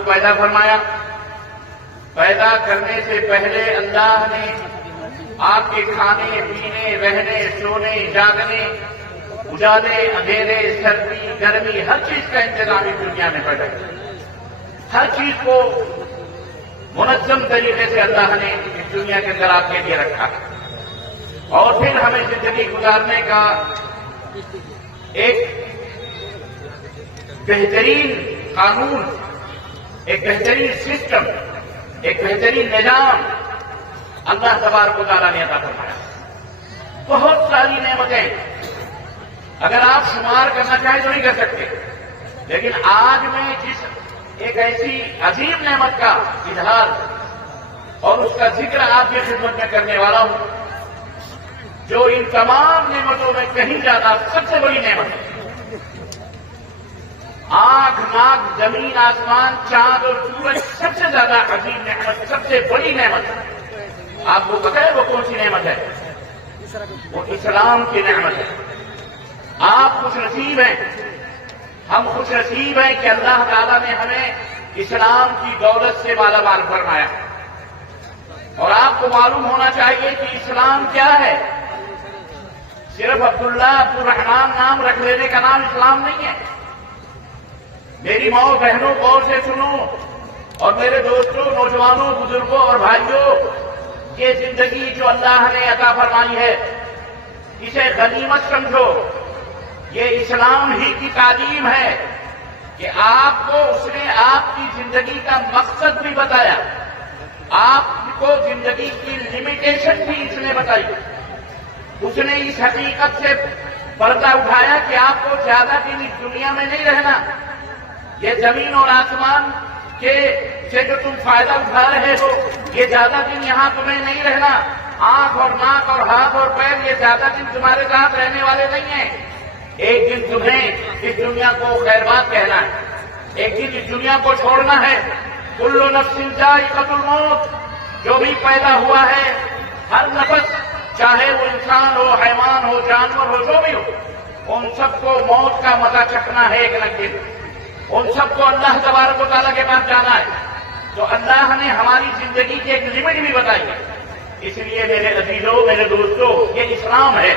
کو پیدا فرمایا. پیدا کرنے سے پہلے اللہ نے آپ کے کھانے پینے رہنے سونے جاگنے اجالے اندھیرے سردی گرمی ہر چیز کا انتظام اس دنیا میں پیدا کیا. ہر چیز کو منظم طریقے سے اللہ نے اس دنیا کے اندر آپ کے لیے رکھا اور پھر ہمیں زندگی گزارنے کا ایک بہترین قانون، ایک بہترین سسٹم، ایک بہترین نظام اللہ تبارک و تعالیٰ نے عطا فرمایا. بہت ساری نعمتیں اگر آپ شمار کرنا چاہیں تو نہیں کر سکتے، لیکن آج میں جس ایک ایسی عظیم نعمت کا اظہار اور اس کا ذکر آپ کی خدمت میں کرنے والا ہوں جو ان تمام نعمتوں میں کہیں زیادہ سب سے بڑی نعمت ہے. آنکھ ناک زمین آسمان چاند اور سورج سب سے زیادہ عظیم نعمت، سب سے بڑی نعمت ہے. آپ کو پتہ ہے وہ کون سی نعمت ہے؟ وہ اسلام کی نعمت ہے. آپ خوش نصیب ہیں، ہم خوش نصیب ہیں کہ اللہ تعالیٰ نے ہمیں اسلام کی دولت سے مالا مال فرمایا. اور آپ کو معلوم ہونا چاہیے کہ اسلام کیا ہے. صرف عبداللہ عبدالرحمان نام رکھ لینے کا نام اسلام نہیں ہے. میری ماؤں بہنوں غور سے سنو اور میرے دوستوں نوجوانوں بزرگوں اور بھائیوں، یہ زندگی جو اللہ نے عطا فرمائی ہے اسے غنیمت سمجھو. یہ اسلام ہی کی تعلیم ہے کہ آپ کو اس نے آپ کی زندگی کا مقصد بھی بتایا، آپ کو زندگی کی لمیٹیشن بھی اس نے بتائی. اس نے اس حقیقت سے پردہ اٹھایا کہ آپ کو زیادہ دن اس دنیا میں نہیں رہنا. یہ زمین اور آسمان کے سے جو تم فائدہ اٹھا رہے ہو یہ زیادہ دن یہاں تمہیں نہیں رہنا. آنکھ اور ناک اور ہاتھ اور پیر یہ زیادہ دن تمہارے ساتھ رہنے والے نہیں ہیں. ایک دن تمہیں اس دنیا کو خیر بات کہنا ہے، ایک دن اس دنیا کو چھوڑنا ہے. کل نفس ذائقۃ الموت، جو بھی پیدا ہوا ہے ہر نفس، چاہے وہ انسان ہو حیوان ہو جانور ہو جو بھی ہو، ان سب کو موت کا مزہ چکھنا ہے ایک نہ دن. ان سب کو اللہ تبارک و تعالیٰ کے پاس جانا ہے. تو اللہ نے ہماری زندگی کی ایک لمٹ بھی بتائی ہے. اس لیے میرے عزیزوں میرے دوستوں یہ اسلام ہے.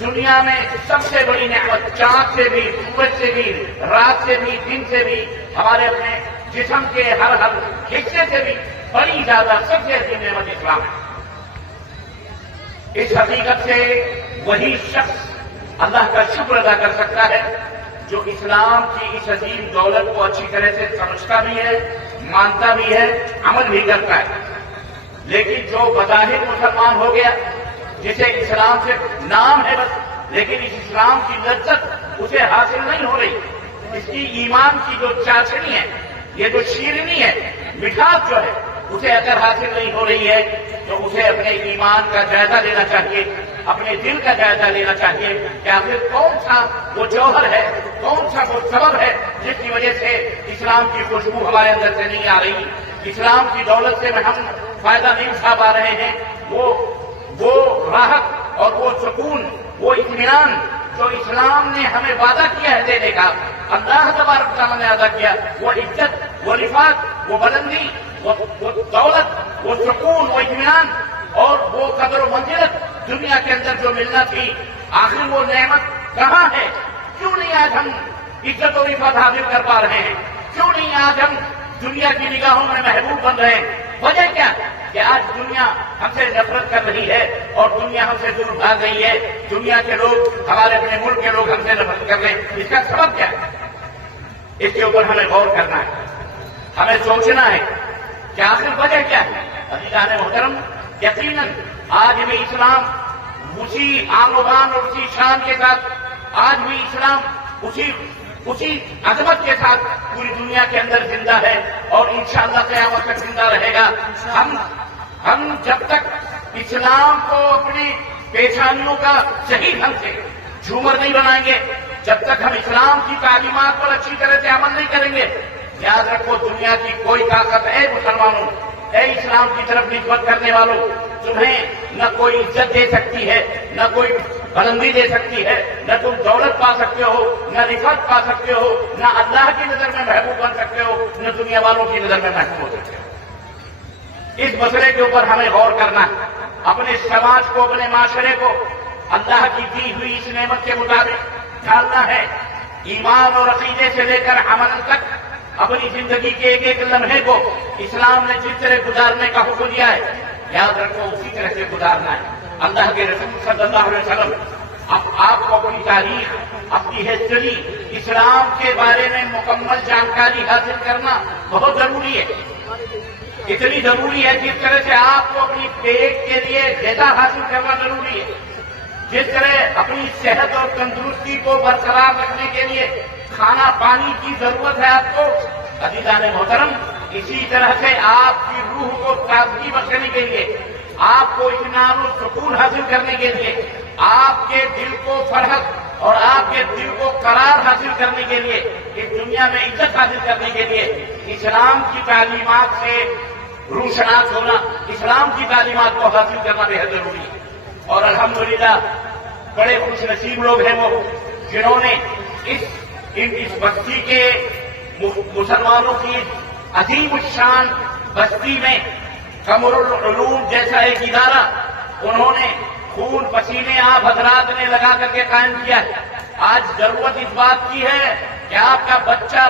دنیا میں سب سے بڑی نعمت، چاند سے بھی سورج سے بھی رات سے بھی دن سے بھی ہمارے اپنے جسم کے ہر حصے سے بھی بڑی زیادہ سب سے عظیم نعمت اسلام ہے. اس حقیقت سے وہی شخص اللہ کا شکر ادا کر سکتا ہے جو اسلام کی اس عظیم دولت کو اچھی طرح سے سمجھتا بھی ہے، مانتا بھی ہے، عمل بھی کرتا ہے. لیکن جو بظاہر مسلمان ہو گیا، جسے اسلام سے نام ہے بس، لیکن اس اسلام کی لذت اسے حاصل نہیں ہو رہی، اس کی ایمان کی جو چاشنی ہے، یہ جو شیرنی ہے، مٹھاس جو ہے اسے اگر حاصل نہیں ہو رہی ہے تو اسے اپنے ایمان کا جائزہ لینا چاہیے، اپنے دل کا جائزہ لینا چاہیے کہ آخر کون سا وہ جوہر ہے، کون سا وہ سبب ہے جس کی وجہ سے اسلام کی خوشبو ہمارے اندر سے نہیں آ رہی، اسلام کی دولت سے ہم فائدہ نہیں اٹھا پا رہے ہیں. وہ راحت اور وہ سکون، وہ اطمینان جو اسلام نے ہمیں وعدہ کیا ہے دینے کا، اللہ تبارک تعالیٰ نے ادا کیا، وہ عزت، وہ رفعت، وہ بلندی، وہ دولت، وہ سکون، وہ اطمینان اور وہ قدر و منزلت دنیا کے اندر جو ملنا تھی، آخر وہ نعمت کہاں ہے؟ کیوں نہیں آج ہم عزت و رفعت حاصل کر پا رہے ہیں؟ کیوں نہیں آج ہم دنیا کی نگاہوں میں محبوب بن رہے ہیں؟ وجہ کیا کہ آج دنیا ہم سے نفرت کر رہی ہے اور دنیا ہم سے دور بھاگ رہی ہے. دنیا کے لوگ، ہمارے اپنے ملک کے لوگ ہم سے نفرت کر رہے ہیں. اس کا سبب کیا ہے؟ اس کے اوپر ہمیں غور کرنا ہے، ہمیں سوچنا ہے کہ آخر وجہ کیا ہے. عزیزان محترم، یقیناً آج بھی اسلام اسی آن و بان اور اسی شان کے ساتھ، آج بھی اسلام اسی عظمت کے ساتھ پوری دنیا کے اندر زندہ ہے اور انشاءاللہ قیامت تک زندہ رہے گا. ہم جب تک اسلام کو اپنی پیشانیوں کا صحیح ڈھنگ سے جھومر نہیں بنائیں گے، جب تک ہم اسلام کی تعلیمات پر اچھی طرح سے عمل نہیں کریں گے، یاد رکھو دنیا کی کوئی طاقت ہے مسلمانوں، اے اسلام کی طرف نسبت کرنے والوں، تمہیں نہ کوئی عزت دے سکتی ہے، نہ کوئی بلندی دے سکتی ہے، نہ تم دولت پا سکتے ہو، نہ رفعت پا سکتے ہو، نہ اللہ کی نظر میں محبوب بن سکتے ہو، نہ دنیا والوں کی نظر میں محبوب ہو سکتے ہو۔ اس مسئلے کے اوپر ہمیں غور کرنا ہے، اپنے سماج کو، اپنے معاشرے کو اللہ کی دی ہوئی اس نعمت کے مطابق ڈھالنا ہے۔ ایمان اور عقیدے سے لے کر عمل تک اپنی زندگی کے ایک ایک لمحے کو اسلام نے جس طرح گزارنے کا حکم دیا ہے، یاد رکھو اسی طرح سے گزارنا ہے۔ اللہ کے رسول صلی اللہ علیہ وسلم آپ کو اپنی تاریخ، اپنی ہسٹری، اسلام کے بارے میں مکمل جانکاری حاصل کرنا بہت ضروری ہے۔ اتنی ضروری ہے جس طرح سے آپ کو اپنی پیٹ کے لیے غذا حاصل کرنا ضروری ہے، جس طرح اپنی صحت اور تندرستی کو برقرار رکھنے کے لیے کھانا پانی کی ضرورت ہے آپ کو۔ عزیزان محترم، اسی طرح سے آپ کی روح کو تازگی بخشنے کے لیے، آپ کو اطمینان و سکون حاصل کرنے کے لیے، آپ کے دل کو فرحت اور آپ کے دل کو قرار حاصل کرنے کے لیے، اس دنیا میں عزت حاصل کرنے کے لیے اسلام کی تعلیمات سے روشناس ہونا، اسلام کی تعلیمات کو حاصل کرنا بے حد ضروری ہے۔ اور الحمدللہ بڑے خوش نصیب لوگ ہیں وہ جنہوں نے اس بستی کے مسلمانوں کی عظیم الشان بستی میں قمر العلوم جیسا ایک ادارہ انہوں نے خون پسینے آپ حضرات نے لگا کر کے قائم کیا ہے۔ آج ضرورت اس بات کی ہے کہ آپ کا بچہ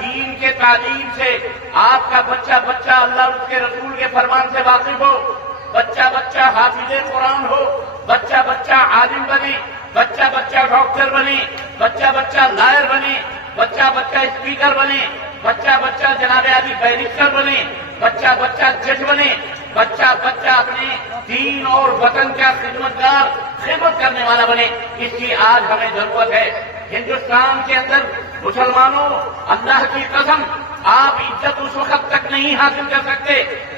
دین کے تعلیم سے، آپ کا بچہ اللہ اور اس کے رسول کے فرمان سے واقف ہو، بچہ حافظ قرآن ہو، بچہ عالم بنے، بچہ ڈاکٹر بنے، بچہ لائر بنے، بچہ اسپیکر بنے، بچہ جناب عالی بیرسٹر بنے، بچہ جج بنے، بچہ اپنے دین اور وطن کا خدمت کرنے والا بنے۔ اس کی آج ہمیں ضرورت ہے۔ ہندوستان کے اندر مسلمانوں، اللہ کی قسم، آپ عزت اس وقت تک نہیں حاصل کر سکتے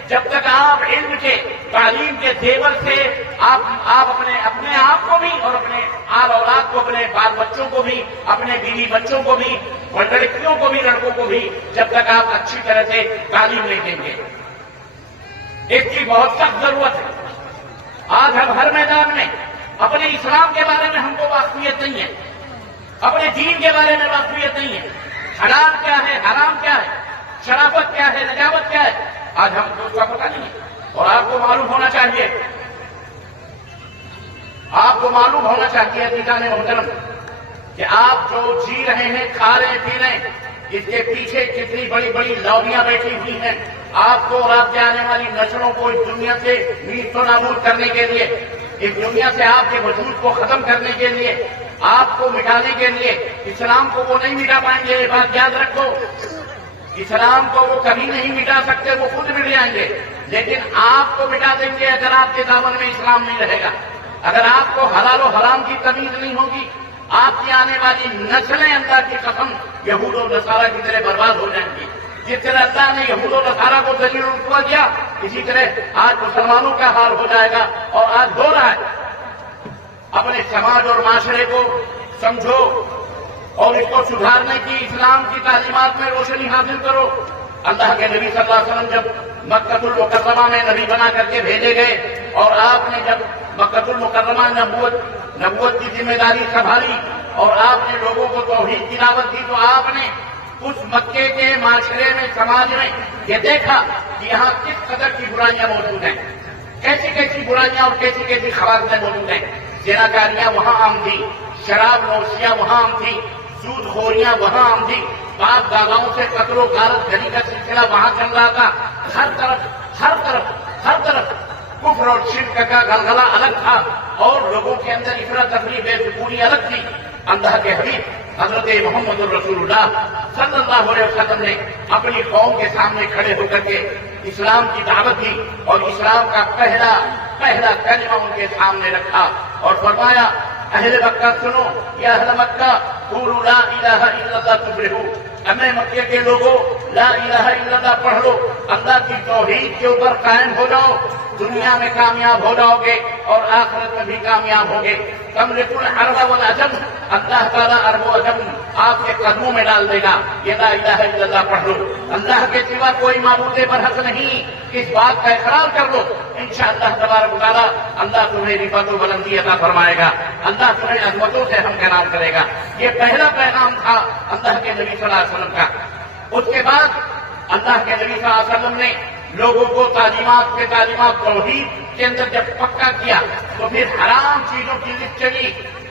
جب تک آپ علم کے، تعلیم کے زیور سے آپ اپنے آپ کو بھی اور اپنے آل اولاد کو، اپنے بال بچوں کو بھی، اپنے بیوی بچوں کو بھی، اور لڑکیوں کو بھی، لڑکوں کو بھی، جب تک آپ اچھی طرح سے تعلیم نہیں دیں گے۔ اس کی بہت سخت ضرورت ہے۔ آج ہم ہر میدان میں اپنے اسلام کے بارے میں ہم کو واقفیت نہیں ہے، اپنے دین کے بارے میں واقفیت نہیں ہے، حلال کیا ہے، حرام کیا ہے، شرافت کیا ہے، نجابت کیا ہے، آج ہم کو اس کا پتہ نہیں ہے۔ اور آپ کو معلوم ہونا چاہیے، عزیزان محترم، کہ آپ جو جی رہے ہیں، کھا رہے ہیں، پی رہے ہیں، اس کے پیچھے کتنی بڑی بڑی لوبیاں بیٹھی ہوئی ہیں آپ کو اور آپ کے آنے والی نسلوں کو اس دنیا سے نیست و نابود کرنے کے لیے، اس دنیا سے آپ کے وجود کو ختم کرنے کے لیے، آپ کو مٹانے کے لیے۔ اسلام کو وہ نہیں مٹا پائیں گے، یہ بات یاد رکھو۔ اسلام کو وہ کبھی نہیں مٹا سکتے، وہ خود مٹ جائیں گے، لیکن آپ کو مٹا دیں گے اگر آپ کے دامن میں اسلام نہیں رہے گا، اگر آپ کو حلال و حرام کی تمیز نہیں ہوگی۔ آپ کی آنے والی نسلیں اللہ کی قسم یہود و نصارہ کی طرح برباد ہو جائیں گی۔ جس طرح اللہ نے یہود و نصارہ کو ذلیل و رسوا کیا، اسی طرح آج مسلمانوں کا حال ہو جائے گا، اور آج ہو رہا ہے۔ اپنے سماج اور معاشرے کو سمجھو اور اس کو سدھارنے کی اسلام کی تعلیمات میں روشنی حاصل کرو۔ اللہ کے نبی صلی اللہ علیہ وسلم جب مکہ المکرمہ میں نبی بنا کر کے بھیجے گئے، اور آپ نے جب مکہ المکرمہ نبوت کی ذمہ داری سنبھالی اور آپ نے لوگوں کو توحید کی دعوت دی، تو آپ نے اس مکے کے معاشرے میں، سماج میں یہ دیکھا کہ یہاں کس قدر کی برائیاں موجود ہیں، کیسی کیسی برائیاں اور کیسی کیسی خواصیں موجود ہیں۔ زناکاریاں وہاں عام تھی، شراب نوشیاں وہاں عام تھی، سود خوریاں وہاں عام تھی، باپ داداؤں سے قتل و غارت گھڑی کا سلسلہ وہاں چل رہا تھا۔ ہر طرف کفر اور شرک کا غلغلہ الگ تھا، اور لوگوں کے اندر افرا تفری بے سکونی الگ تھی۔ اللہ کے حبیب حضرت محمد الرسول اللہ صلی اللہ علیہ وسلم نے اپنی قوم کے سامنے کھڑے ہو کر کے اسلام کی دعوت دی، اور اسلام کا پہلا کلمہ ان کے سامنے رکھا اور فرمایا، اہل مکہ سنو، یا اہل مکہ قولوا لا الہ الا اللہ تفلحوا، اے مکے کے لوگوں لا الہ الا اللہ پڑھ لو، اللہ کی توحید کے اوپر قائم ہو جاؤ، دنیا میں کامیاب ہو جاؤ گے اور آخرت میں بھی کامیاب ہوگے. تملکul عرب والعجم, اللہ تعالیٰ عرب و عجم آپ کے قدموں میں ڈال دے گا. یہ لا الہ الا اللہ پڑھ لو, اللہ کے سوا کوئی معبود برحق نہیں, اس بات کا اقرار کر لو. انشاءاللہ تبارک و تعالیٰ اللہ تمہیں رفعت و بلندی عطا فرمائے گا, اللہ تمہیں عظمتوں سے ہمکنام کرے گا. یہ پہلا پیغام تھا اللہ کے نبی صلی اللہ علیہ وسلم کا. اس کے بعد اللہ کے نبی صلی اللہ علیہ وسلم نے لوگوں کو تعلیمات توحید کے اندر جب پکا کیا تو پھر حرام چیزوں کی لسٹ چلی,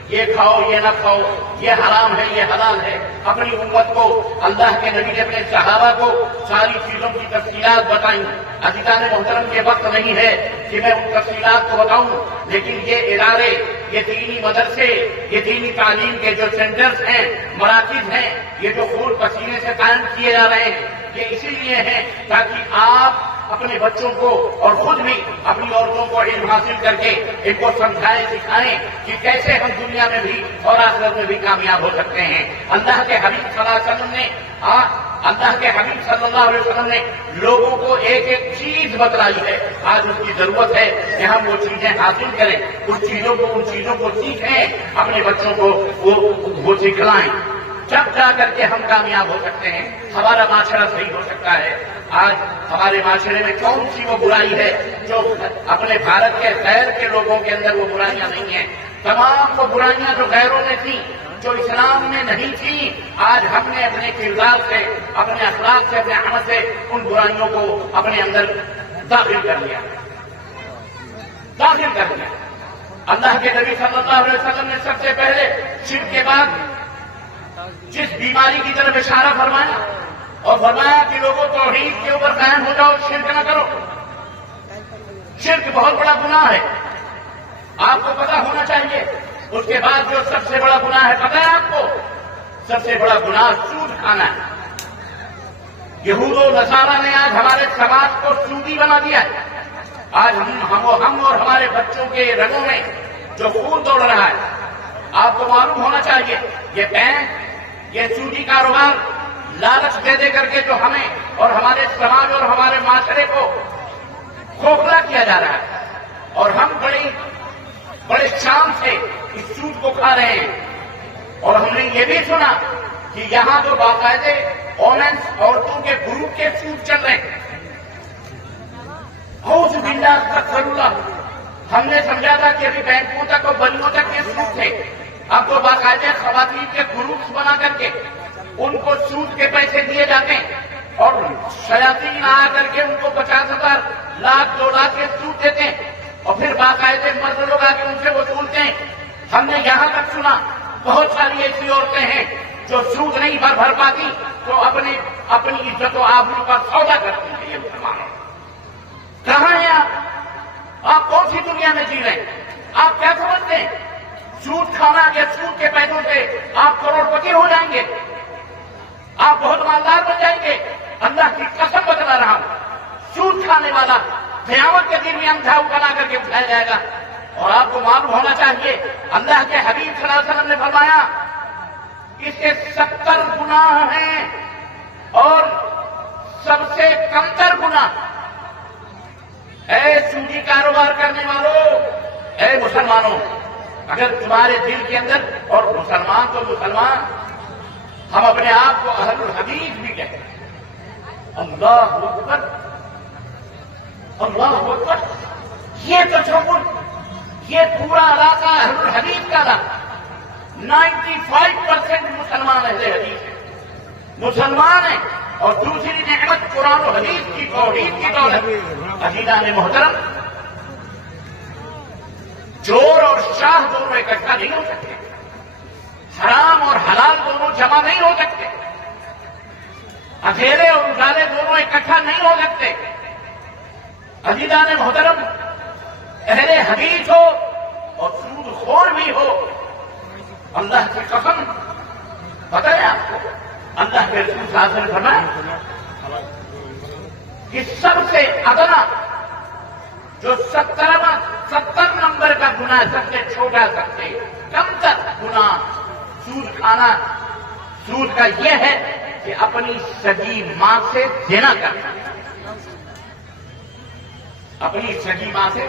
یہ کھاؤ یہ نہ کھاؤ, یہ حرام ہے یہ حلال ہے. اپنی امت کو اللہ کے نبی نے اپنے صحابہ کو ساری چیزوں کی تفصیلات بتائیں. عزیزان محترم کے وقت نہیں ہے کہ میں ان تفصیلات کو بتاؤں, لیکن یہ ادارے, یہ دینی مدرسے, یہ دینی تعلیم کے جو سینٹرز ہیں, مراکز ہیں, یہ جو خون پسینے سے قائم کیے جا رہے ہیں, یہ اسی لیے ہیں تاکہ آپ اپنے بچوں کو اور خود بھی اپنی عورتوں کو علم حاصل کر کے ان کو سمجھائیں سکھائیں کہ کیسے ہم دنیا میں بھی اور آخرت میں بھی کامیاب ہو سکتے ہیں. اللہ کے حبیب صلی اللہ علیہ وسلم نے لوگوں کو ایک ایک چیز بتلائی ہے. آج اس کی ضرورت ہے کہ ہم وہ چیزیں حاصل کریں, ان چیزوں کو سیکھیں, اپنے بچوں کو وہ سکھلائیں, جب جا کر کے ہم کامیاب ہو سکتے ہیں, ہمارا معاشرہ صحیح ہو سکتا ہے. آج ہمارے معاشرے میں کون سی وہ برائی ہے جو اپنے بھارت کے غیر کے لوگوں کے اندر وہ برائیاں نہیں ہیں؟ تمام وہ برائیاں جو غیروں میں تھیں, جو اسلام میں نہیں تھیں, آج ہم نے اپنے کردار سے, اپنے اخلاق سے, اپنے عمل سے ان برائیوں کو اپنے اندر داخل کر لیا. اللہ کے نبی صلی اللہ علیہ وسلم نے سب سے پہلے شرک کے بعد جس بیماری کی طرف اشارہ فرمایا اور فرمایا کہ لوگوں توحید کے اوپر قائم ہو جاؤ, شرک نہ کرو. شرک بہت بڑا گناہ ہے, آپ کو پتا ہونا چاہیے. اس کے بعد جو سب سے بڑا گناہ ہے, پتا ہے آپ کو, سب سے بڑا گناہ سود کھانا ہے. یہود و نصارہ نے آج ہمارے سماج کو سودی بنا دیا ہے. آج ہم اور ہمارے بچوں کے رگوں میں جو خون دوڑ رہا ہے, آپ کو معلوم ہونا چاہیے, یہ بینک, یہ سودی کاروبار لالچ دے کر کے جو ہمیں اور ہمارے سماج اور ہمارے معاشرے کو کھوکھلا کیا جا رہا ہے, اور ہم بڑے شان سے اس سود کو کھا رہے ہیں. اور ہم نے یہ بھی سنا کہ یہاں تو باقاعدے وومنس, عورتوں کے گروپ کے سود چل رہے ہیں. اعوذ باللہ استغفر اللہ. ہم نے سمجھا تھا کہ ابھی بینکوں تک اور بلیوں تک یہ سود تھے, اب تو باقاعدے خواتین کے گروپس بنا کر کے ان کو سود کے پیسے دیے جاتے ہیں, اور شیاطین آ کر کے ان کو 50,000 لاکھ 2 لاکھ کے سود دیتے ہیں, اور پھر باقاعدے مرد لوگ آ کے ان سے وصولتے ہیں. ہم نے یہاں تک سنا بہت ساری ایسی عورتیں ہیں جو سود نہیں بھر پاتی تو اپنی عزت و آبرو کا سودا کرتی ہیں. یہ مسلمانوں کہاں ہیں آپ کون سی دنیا میں جی رہے ہیں؟ آپ کیا سمجھتے ہیں سود کھانا یا سود کے پیسوں سے آپ کروڑ پتی ہو جائیں گے, آپ بہت مالدار بن جائیں گے؟ اللہ کی قسم بتلا رہا ہوں, سود کھانے والا قیامت کے دن میں اندھا بنا کر کے اٹھایا جائے گا. اور آپ کو معلوم ہونا چاہیے, اللہ کے حبیب صلی اللہ علیہ وسلم نے فرمایا اس کے 70 گناہ ہیں, اور سب سے کمتر گناہ. اے سودی کاروبار کرنے والوں, اے مسلمانوں, اگر تمہارے دل کے اندر, اور مسلمان تو مسلمان, ہم اپنے آپ کو اہل الحدیث بھی کہتے ہیں. اللہ اکبر, اللہ اکبر. یہ تصور, یہ پورا علاقہ اہل الحدیث کا علاقہ, 95% مسلمان اہل حدیث ہیں, مسلمان ہیں. اور دوسری نعمت قرآن و حدیث کی توحید کی دولت. عزیزان محترم, چور اور شاہ دونوں اکٹھا نہیں ہو سکتے, حرام اور حلال دونوں جمع نہیں ہو سکتے, اندھیرے اور اجالے دونوں اکٹھا نہیں ہو سکتے. عزیزان محترم, اہل حدیث ہو اور سود خور بھی ہو, اللہ کی قسم, پتہ ہے آپ کو اللہ کے رسول صلی اللہ علیہ وسلم نے فرمایا کہ سب سے ادنا جو 70 نمبر کا گناہ, سب سے چھوٹا, سب سے کم تر گناہ سود کھانا, سود کا یہ ہے کہ اپنی سگی ماں سے زنا کرنا. اپنی سگی ماں سے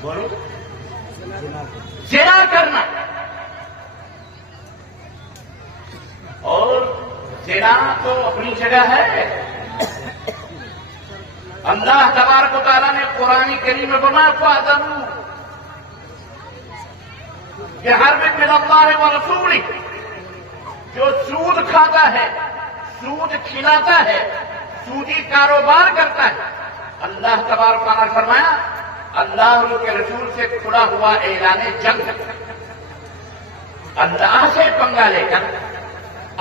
بولو زنا کرنا، اور زنا تو اپنی جگہ ہے. اللہ تبارک و تعالیٰ نے قرآن کریم میں فرمایا فَاعْتَذَرُوا بِحَرْبٍ مِّنَ اللَّهِ وَرَسُولِهِ. جو سود کھاتا ہے، سود کھلاتا ہے، سودی کاروبار کرتا ہے، اللہ تبارک و تعالیٰ نے فرمایا اللہ اور اس کے رسول سے کھلا ہوا اعلان جنگ. اللہ سے پنگا لے کر،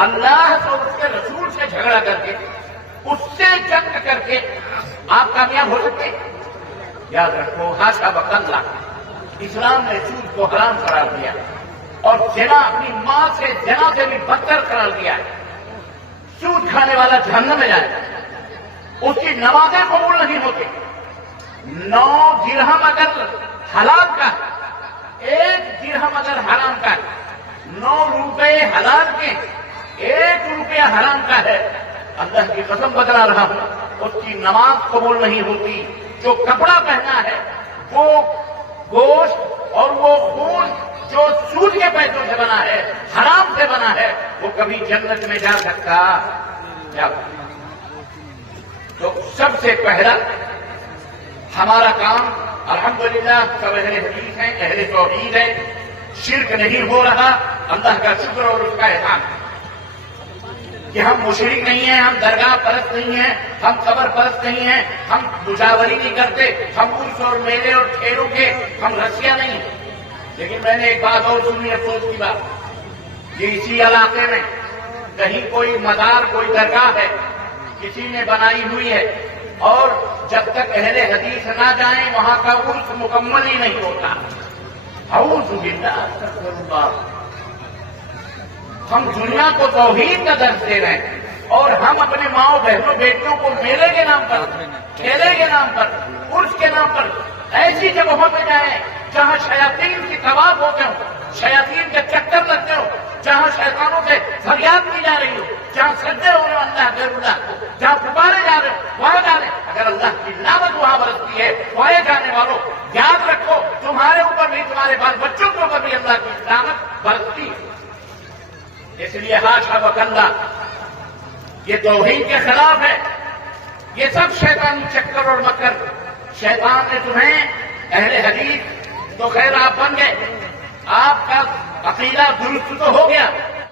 اللہ اور اس کے رسول سے جھگڑا کر کے، اس سے جنگ کر کے آپ کامیاب ہو سکتے. یاد رکھو حاشا وکلا، اسلام نے سود کو حرام قرار دیا اور زنا اپنی ماں سے زنا سے بھی بدتر قرار دیا ہے. سود کھانے والا جہنم میں جائے، اس کی نمازیں قبول نہیں ہوتی. 9 درہم اگر حلال کا ہے، 1 درہم اگر حرام کا ہے، 9 روپے حلال کے، 1 روپیہ حرام کا ہے، اللہ کی قسم بتلا رہا ہوں اس کی نماز قبول نہیں ہوتی. جو کپڑا پہنا ہے وہ گوشت اور وہ خون جو سود کے پیسوں سے بنا ہے، حرام سے بنا ہے، وہ کبھی جنت میں جا سکتا. تو سب سے پہلا ہمارا کام الحمدللہ سب اہل حدیث ہیں، اہل توحید ہیں، شرک نہیں ہو رہا. اللہ کا شکر اور اس کا احسان کہ ہم مشرک نہیں ہیں، ہم درگاہ پرست نہیں ہیں، ہم قبر پرست نہیں ہیں، ہم مجاوری نہیں کرتے، ہم عرس اور میلے اور ٹھیلوں کے ہم رسیاں نہیں. لیکن میں نے ایک بات اور سنی، افسوس کی بات، یہ اسی علاقے میں کہیں کوئی مزار، کوئی درگاہ ہے، کسی نے بنائی ہوئی ہے، اور جب تک اہل حدیث نہ جائیں وہاں کا عرس مکمل ہی نہیں ہوتا. اعوذ باللہ، استغفر اللہ. ہم دنیا کو توحید کا درس دے رہے ہیں اور ہم اپنے ماؤں بہنوں بیٹیوں کو میلے کے نام پر، کھیلے کے نام پر، عرس کے نام پر ایسی جگہوں پہ جائیں جہاں شیاطین کی طواف ہوتے ہو، شیاطین کے چکر لگتے ہو، جہاں شیطانوں سے فریاد کی جا رہی ہو، جہاں سجدے ہو رہے ہو اللہ غیر اللہ کو، جہاں پکارے جا رہے ہو وہاں جانے. اگر اللہ کی لعنت وہاں برستی ہے، وہاں جانے والوں یاد رکھو تمہارے اوپر بھی، تمہارے بال بچوں کے اوپر بھی اللہ کی لعنت برستی ہے. اس لیے حاشا وکلا، یہ توحید کے خلاف ہے. یہ سب شیطانی چکر اور مکر. شیطان نے تمہیں اہل حدیث تو خیر آپ بن گئے، آپ کا عقیدہ درست تو ہو گیا،